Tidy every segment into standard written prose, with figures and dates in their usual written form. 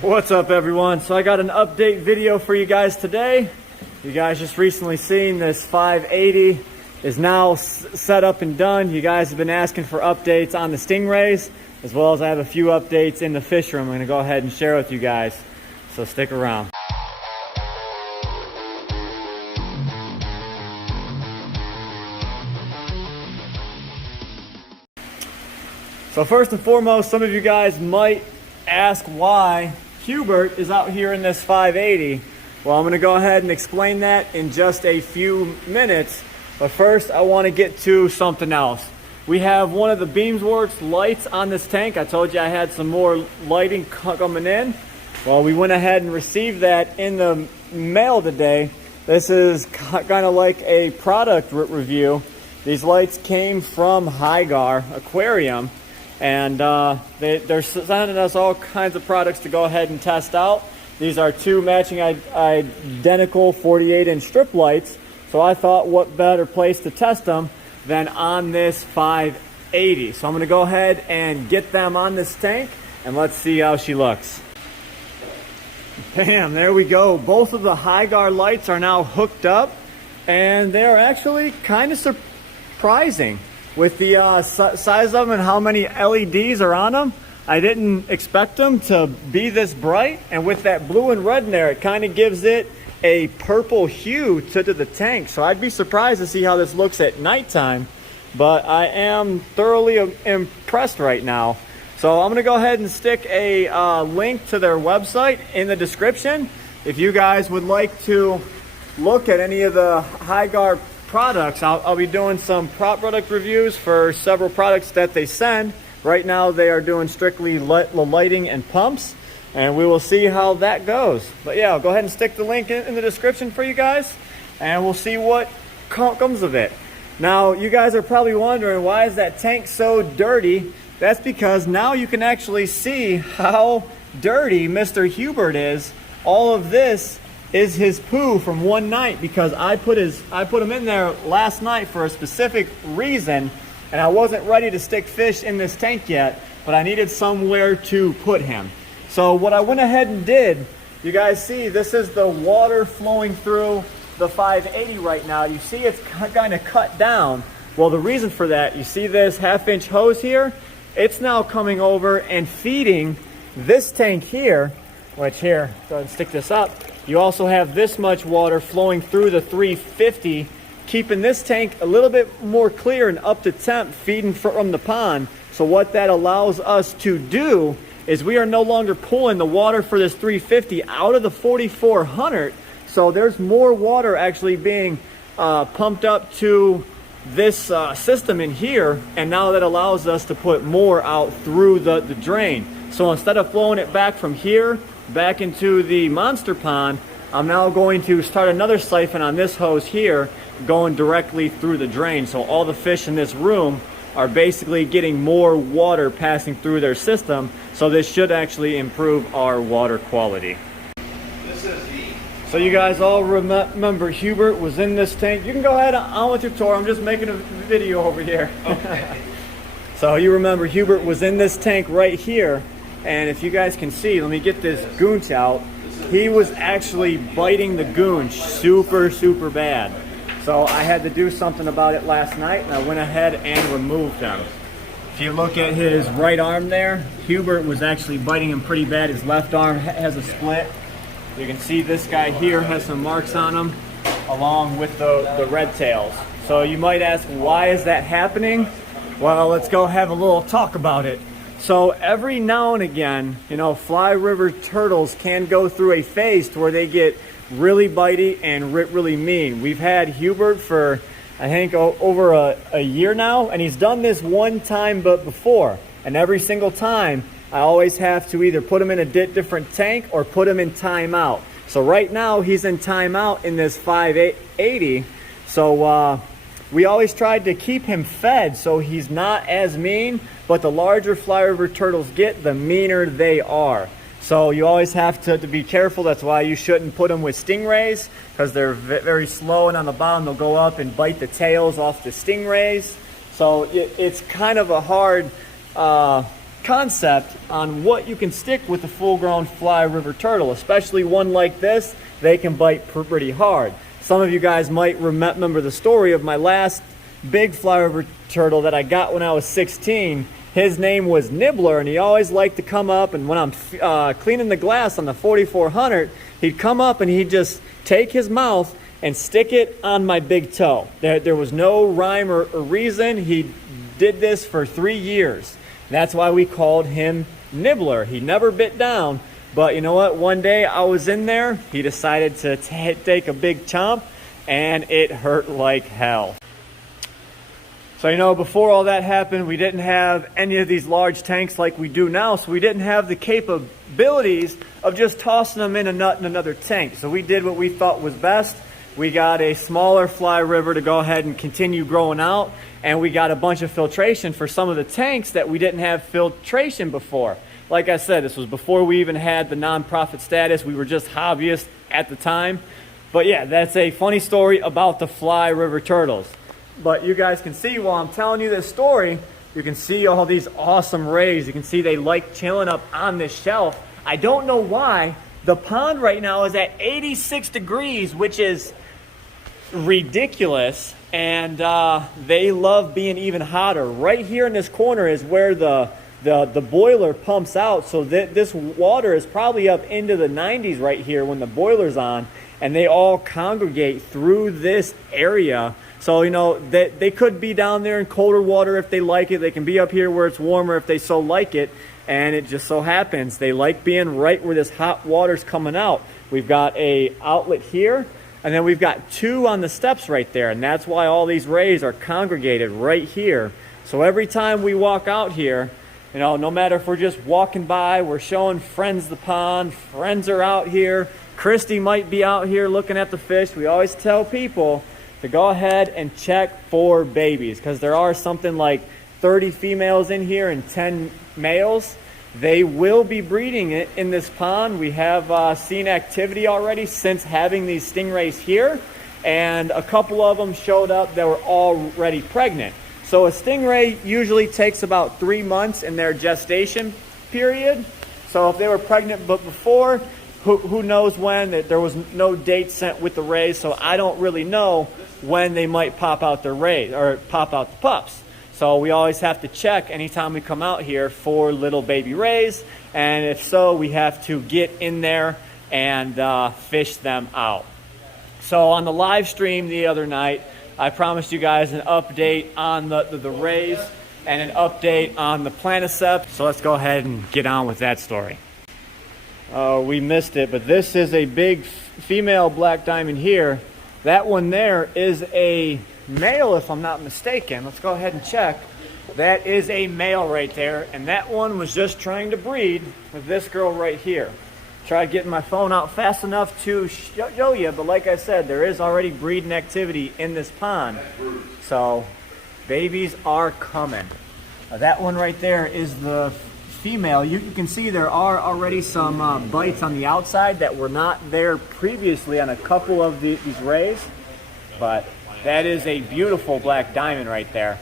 What's up, everyone? So I got an update video for you guys today. You guys just recently seen this 580 is now set up and done. You guys have been asking for updates on the stingrays, as well as I have a few updates in the fish room I'm going to go ahead and share with you guys. So stick around. So first and foremost, some of you guys might ask why Hubert is out here in this 580. Well, I'm going to go ahead and explain that in just a few minutes. But first, I want to get to something else. We have one of the Beamsworks lights on this tank. I told you I had some more lighting coming in. Well, we went ahead and received that in the mail today. This is kind of like a product review. These lights came from AQUARIUM. And they're sending us all kinds of products to go ahead and test out. These are two matching identical 48-inch strip lights. So I thought what better place to test them than on this 580. So I'm going to go ahead and get them on this tank and let's see how she looks. Bam, there we go. Both of the Hubert lights are now hooked up and they're actually kind of surprising. With the size of them and how many LEDs are on them, I didn't expect them to be this bright. And with that blue and red in there, it kind of gives it a purple hue to the tank. So I'd be surprised to see how this looks at nighttime. But I am thoroughly impressed right now. So I'm going to go ahead and stick a link to their website in the description. If you guys would like to look at any of the Hubert products, I'll be doing some product reviews for several products that they send. Right now they are doing strictly lighting and pumps, and we will see how that goes. But yeah, I'll go ahead and stick the link in the description for you guys, and we'll see what comes of it. Now, you guys are probably wondering, why is that tank so dirty? That's because now you can actually see how dirty Mr. Hubert is. All of this is his poo from one night, because I put him in there last night for a specific reason, and I wasn't ready to stick fish in this tank yet, but I needed somewhere to put him. So what I went ahead and did, you guys see, this is the water flowing through the 580 right now. You see it's kind of cut down. Well, the reason for that, you see this 1/2-inch hose here? It's now coming over and feeding this tank here, which here, go ahead and stick this up. You also have this much water flowing through the 350, keeping this tank a little bit more clear and up to temp, feeding from the pond. So what that allows us to do is we are no longer pulling the water for this 350 out of the 4400. So there's more water actually being pumped up to this system in here, and now that allows us to put more out through the drain. So instead of flowing it back from here back into the monster pond, I'm now going to start another siphon on this hose here, going directly through the drain. So all the fish in this room are basically getting more water passing through their system. So this should actually improve our water quality. So you guys all remember Hubert was in this tank. You can go ahead on with your tour. I'm just making a video over here. Okay. So you remember Hubert was in this tank right here. And if you guys can see, let me get this goonch out. He was actually biting the goonch super bad. So I had to do something about it last night, and I went ahead and removed him. If you look at his right arm there, Hubert was actually biting him pretty bad. His left arm has a split. You can see this guy here has some marks on him, along with the red tails. So you might ask, why is that happening? Well, let's go have a little talk about it. So every now and again, you know, fly river turtles can go through a phase to where they get really bitey and really mean. We've had Hubert for, I think, over a year now, and he's done this one time but before. And every single time, I always have to either put him in a different tank or put him in timeout. So right now, he's in timeout in this 580. So we always tried to keep him fed so he's not as mean, but the larger fly river turtles get, the meaner they are. So you always have to be careful. That's why you shouldn't put them with stingrays, because they're very slow, and on the bottom they'll go up and bite the tails off the stingrays. So it's kind of a hard concept on what you can stick with a full-grown fly river turtle, especially one like this. They can bite pretty hard. Some of you guys might remember the story of my last big fly river turtle that I got when I was 16. His name was Nibbler, and he always liked to come up, and when I'm cleaning the glass on the 4400, he'd come up and he'd just take his mouth and stick it on my big toe. There was no rhyme or reason. He did this for 3 years. That's why we called him Nibbler. He never bit down, but you know what? One day I was in there, he decided to take a big chomp, and it hurt like hell. So, you know, before all that happened, we didn't have any of these large tanks like we do now, so we didn't have the capabilities of just tossing them in a nut in another tank. So we did what we thought was best. We got a smaller fly river to go ahead and continue growing out, and we got a bunch of filtration for some of the tanks that we didn't have filtration before. Like I said, this was before we even had the nonprofit status. We were just hobbyists at the time. But yeah, that's a funny story about the fly river turtles. But you guys can see while I'm telling you this story, you can see all these awesome rays. You can see they like chilling up on this shelf. I don't know why. The pond right now is at 86 degrees, which is ridiculous. And they love being even hotter. Right here in this corner is where the boiler pumps out. So this water is probably up into the 90s right here when the boiler's on. And they all congregate through this area. So, you know, they could be down there in colder water if they like it. They can be up here where it's warmer if they so like it. And it just so happens they like being right where this hot water's coming out. We've got a outlet here, and then we've got 2 on the steps right there. And that's why all these rays are congregated right here. So every time we walk out here, you know, no matter if we're just walking by, we're showing friends the pond, friends are out here. Christy might be out here looking at the fish. We always tell people to go ahead and check for babies, because there are something like 30 females in here and 10 males. They will be breeding it in this pond. We have seen activity already since having these stingrays here, and a couple of them showed up that were already pregnant. So a stingray usually takes about 3 months in their gestation period. So if they were pregnant but before, who knows when? There was no date sent with the rays, so I don't really know when they might pop out their rays or pop out the pups. So we always have to check anytime we come out here for little baby rays, and if so, we have to get in there and fish them out. So on the live stream the other night, I promised you guys an update on the rays and an update on the planiceps. So let's go ahead and get on with that story. We missed it, but this is a big female black diamond here. That one there is a male, if I'm not mistaken. Let's go ahead and check. That is a male right there, and that one was just trying to breed with this girl right here. Tried getting my phone out fast enough to show you, but like I said, there is already breeding activity in this pond. So babies are coming. That one right there is the female. You can see there are already some bites on the outside that were not there previously on a couple of these rays, but that is a beautiful black diamond right there.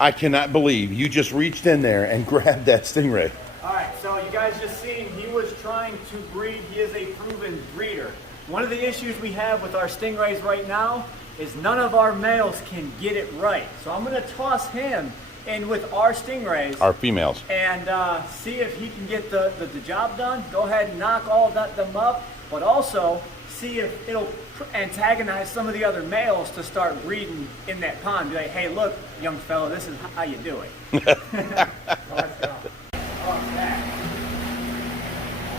I cannot believe you just reached in there and grabbed that stingray. All right, so you guys just seen he was trying to breed. He is a proven breeder. One of the issues we have with our stingrays right now is none of our males can get it right. So I'm going to toss him in with our stingrays, Our females, and see if he can get the job done. Go ahead and knock all of them up, but also see if it'll antagonize some of the other males to start breeding in that pond. Be like, hey, look, young fella, this is how you do it. Let's go. Okay.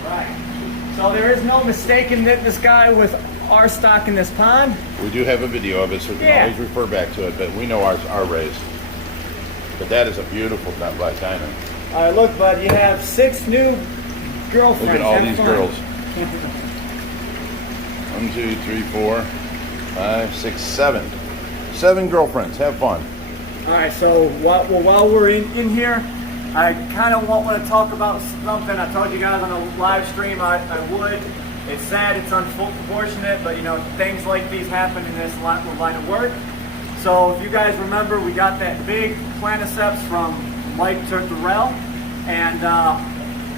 All right. So there is no mistaking that this guy with our stock in this pond. we do have a video of it, so we can always refer back to it, but we know our rays. But that is a beautiful black diamond. All right, look, bud, you have 6 new girlfriends. Look at all Have these fun. girls. 1, 2, 3, 4, 5, 6, 7. 7 girlfriends. Have fun. All right, so while we're in here, I kind of want to talk about something. I told you guys on the live stream I would. It's sad, it's unfortunate, but you know, things like these happen in this line of work. So if you guys remember, we got that big planiceps from Mike Turturell, and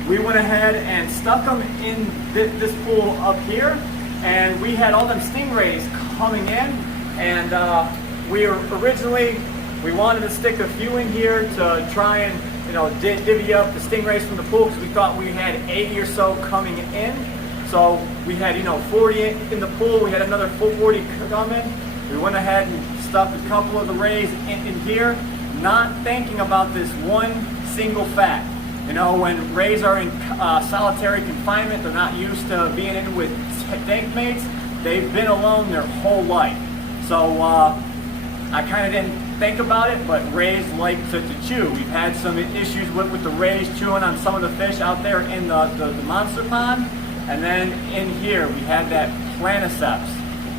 we went ahead and stuck them in this pool up here, and we had all them stingrays coming in, and we wanted to stick a few in here to try and divvy up the stingrays from the pool, because we thought we had 80 or so coming in. So we had 40 in the pool, we had another 40 coming. We went ahead and stuffed a couple of the rays in here, not thinking about this one single fact. When rays are in solitary confinement, they're not used to being in with tank mates. They've been alone their whole life. So I kind of didn't think about it, but rays like to chew. We've had some issues with the rays chewing on some of the fish out there in the monster pond. And then in here, we had that planiceps.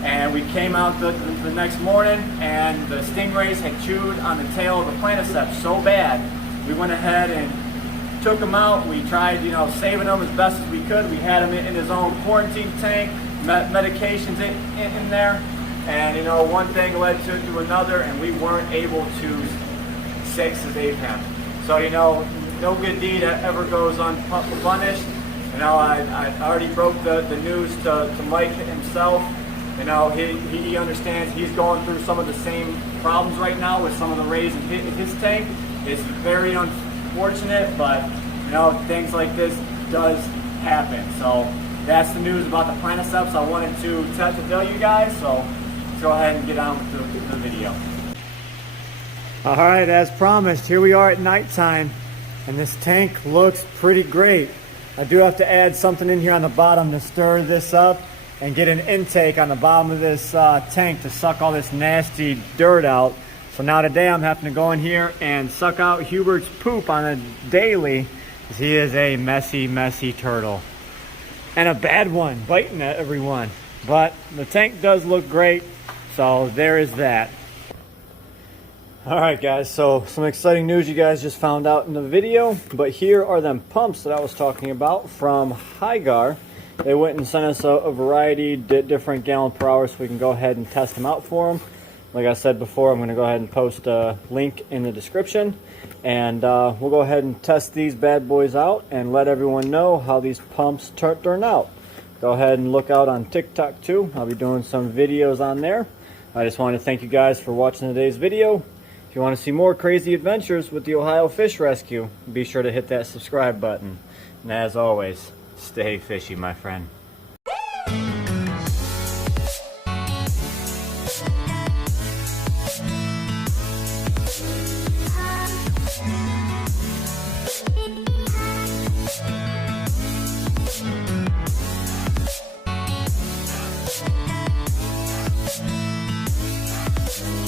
And we came out the next morning, and the stingrays had chewed on the tail of the planiceps so bad, we went ahead and took him out. We tried, saving him as best as we could. We had him in his own quarantine tank, medications in there, and one thing led to another, and we weren't able to save him. So no good deed ever goes unpunished. I already broke the news to Mike himself. He understands he's going through some of the same problems right now with some of the rays in his tank. It's very unfortunate, but things like this does happen. So that's the news about the planiceps I wanted to tell you guys. So let's go ahead and get on with the video. All right, as promised, here we are at nighttime, and this tank looks pretty great. I do have to add something in here on the bottom to stir this up and get an intake on the bottom of this tank to suck all this nasty dirt out. So now today I'm having to go in here and suck out Hubert's poop on a daily, because he is a messy turtle. And a bad one, biting at everyone. But the tank does look great, so there is that. Alright guys, so some exciting news you guys just found out in the video, but here are them pumps that I was talking about from Hygar. They went and sent us a variety different gallon per hour, so we can go ahead and test them out for them. Like I said before, I'm going to go ahead and post a link in the description, and we'll go ahead and test these bad boys out and let everyone know how these pumps turn out. Go ahead and look out on TikTok too. I'll be doing some videos on there. I just want to thank you guys for watching today's video. If you want to see more crazy adventures with the Ohio Fish Rescue, be sure to hit that subscribe button. And as always, stay fishy, my friend.